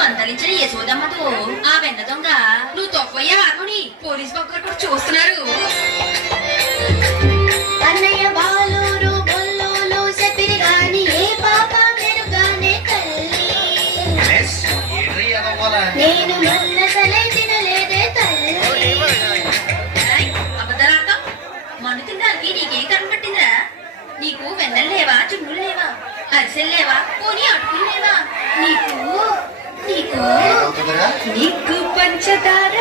మందలించిన యశోదమ్మతో ఆ వెన్న దొంగ నువ్వు తొక్కయ్యా అనుని పోలీస్ బంకులు కూడా చూస్తున్నారు. అన్నయ్య బాలూరు బొల్లోలు చెప్పిరి గాని ఏ పాప మెరుగానే తల్లి నేను మన్నసలే తినలేదే తల్లి. అబద్ధరాటం మన్ను తినడానికి నీకేం కనపట్టిందిరా? నీకు వెన్నెలు లేవా, చున్నులు లేవా, అరిసెలు లేవా, పోనీ అటుకులు లేవా? నీకు నీకు నీకు పంచదార